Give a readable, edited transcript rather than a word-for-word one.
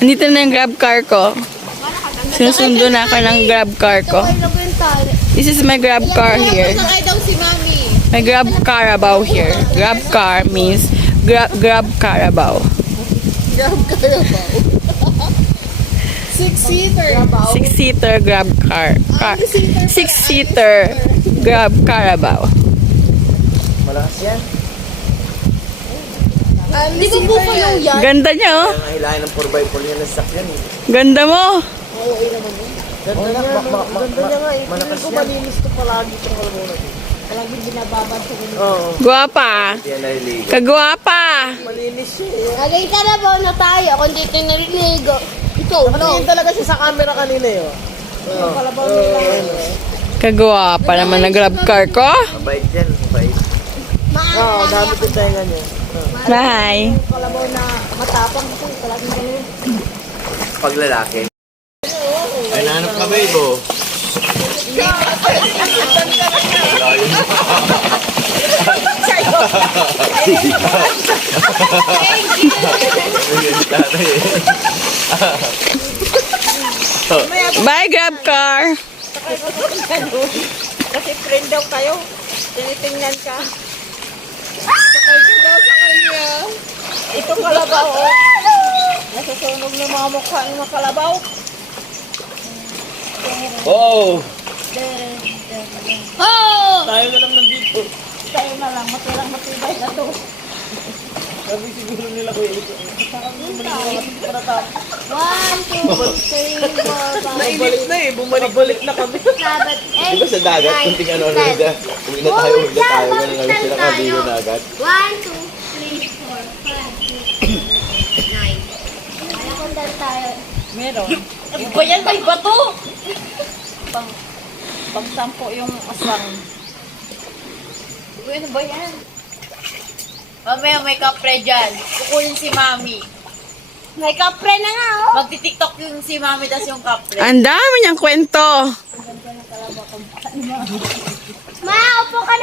Andito na yung grab car ko. Sinusundo na ako ng grab car ko. This is my grab car here. Sakay daw si Mami. My grab Carabao here. Grab car means grab Carabao. Grab Carabao. Six-seater. Six-seater grab car. Six-seater grab Carabao. Malakas yan. Di ba po ko yung yan? Ganda niya oh. Kaya nga hilahin ng 4x4 yan na sakyan eh. Ganda mo. Ganda niya nga eh. Malakas yan. Malinis ko palagi itong kalabona. Palagi binababad ko. Oo. Guwapa. Yan naliligo. Kagwapa. Malinis siya eh. Lagay ka na ba na tayo kung dito naliligo? Ikaw, Nakatingin talaga siya sa camera kanina eh. Oo. kalabaw nila. Kagwapa naman na grab car ko. Mabait yan. Mabait. Oo, dami ko tayo ganyan. Bye. Kalabaw na matapang ito. Palagi ganun. Pag lalaki. Ay, nahanap ka babe oh. Bye grab car. Kasi friend daw kayo. Tinitingnan ka. Sakay ka daw sa kanya. Ito kalabaw oh. Nasusunog ng mga mukha ng mga kalabaw. Oh! Oh! Tayo na lang nandito. Tayo na lang. Matirang matibay na to. Sabi siguro nila kuya ito. One, two, three, four, five, Nainip na eh. Bumalik na kami. seven, eight, Di ba sa dagat, kunting ano na na, uwi na tayo, uwi na tayo, gano'n lang sila kabilo na agad. 1, 2, 3, 4, 5, 6, 7, 8, 9. Ano kung dahil tayo? Meron. Iba yan, may bato. Pagsampo yung aswang. Uy, ano ba yan? Mamaya may kapre dyan. Kukunin si Mami. May kapre na nga oh. Magti-tiktok yung si Mami tas yung kapre. Ang dami niyang kwento. Ma, upo ka na